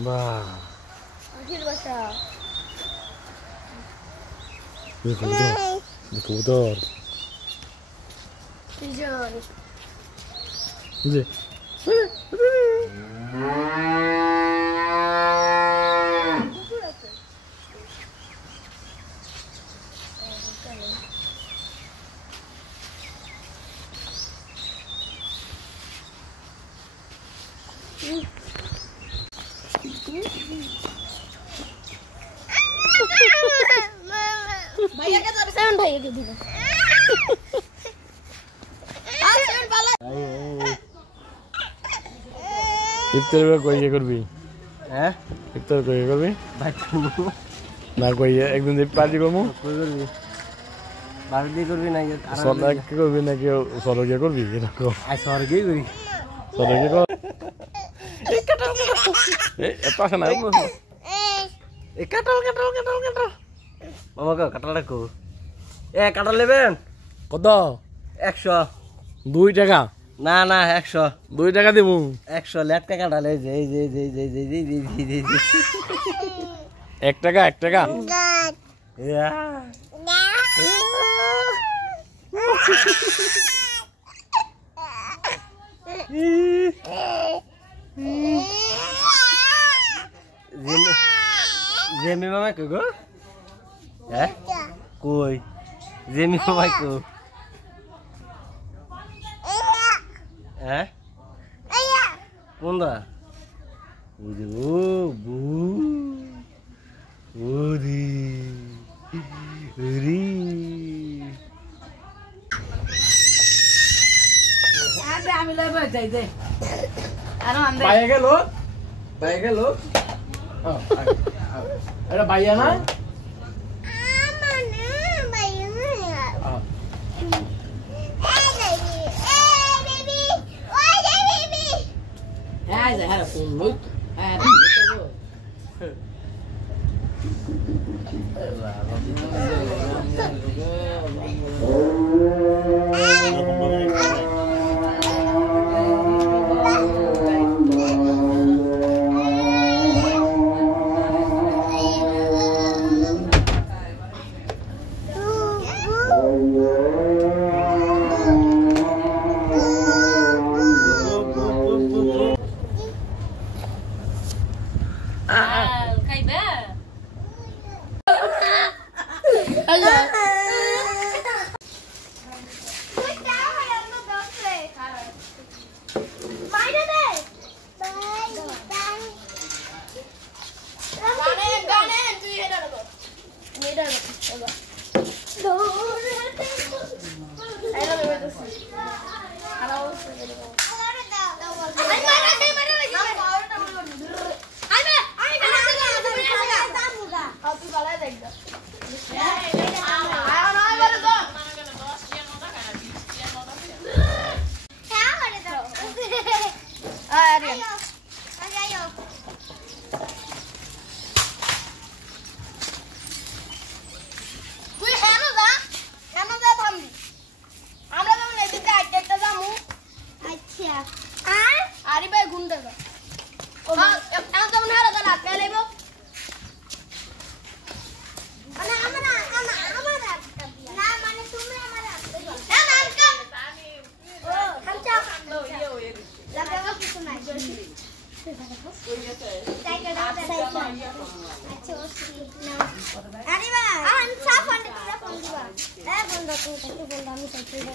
বাহ আখির বাসা কবুতর পিজন যে भैया के तरफ से भैया के दिलो आ सेवन पाला इफ्तार में कोई ये करबी हैं इफ्तार कोई ये करबी भाई ना कोई एक दिन पार्टी करमु कोई करबी पार्टी करबी ना ये सदा के करबी ना के सरो के करबी ना को आ स्वर्ग ही करी सरो के कर ए पास ना ए काटो बाबा को কাটাল রাখো এ কাটাল নেবেন কত 100 2 টাকা না না 100 2 টাকা দেবো 100 লেটকা কাটাল এই যে 1 টাকা 1 টাকা ইয়া Zemi mama ko go? Eh? Koi. Zemi mama ko. Eh? Kunda. Udi bu. Udi. Uri. আবে আমি লইব যাই দে আর আমরা বাইরে গেল এটা বাইয়া না হ্যাঁ যা হ্যাঁ ফোন লই হ্যাঁ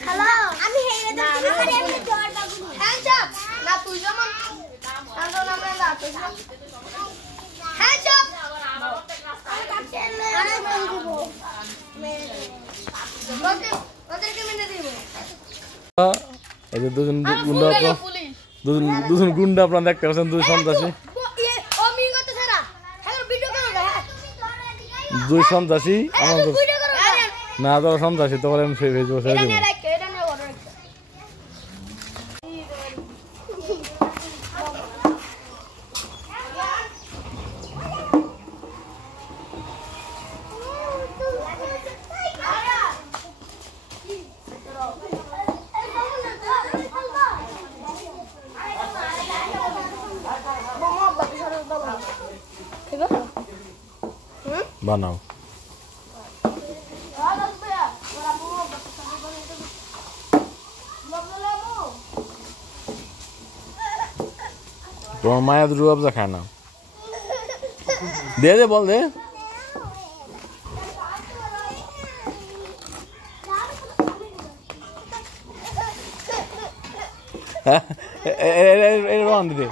Hello, আমি হেরে তো আমি জোর বাবু হ্যান্ডস আপ না তুই যেমন আমরা নামে না তো হ্যান্ডস আপ আরে বন্ধু ওদেরকে মেনে দিব এই যে দুজন গুন্ডা আপনারা দেখতে পাচ্ছেন দুই সন্ত্রাসী দুই সন্ত্রাসী আমাদের না তোরা সন্ত্রাসী তোরা আমি ফেসবুক ছেড়ে দেবো Baba, বানাও। তোমার মায়া রুয়াবজা খায় না। দে দে বল দে। রন দে।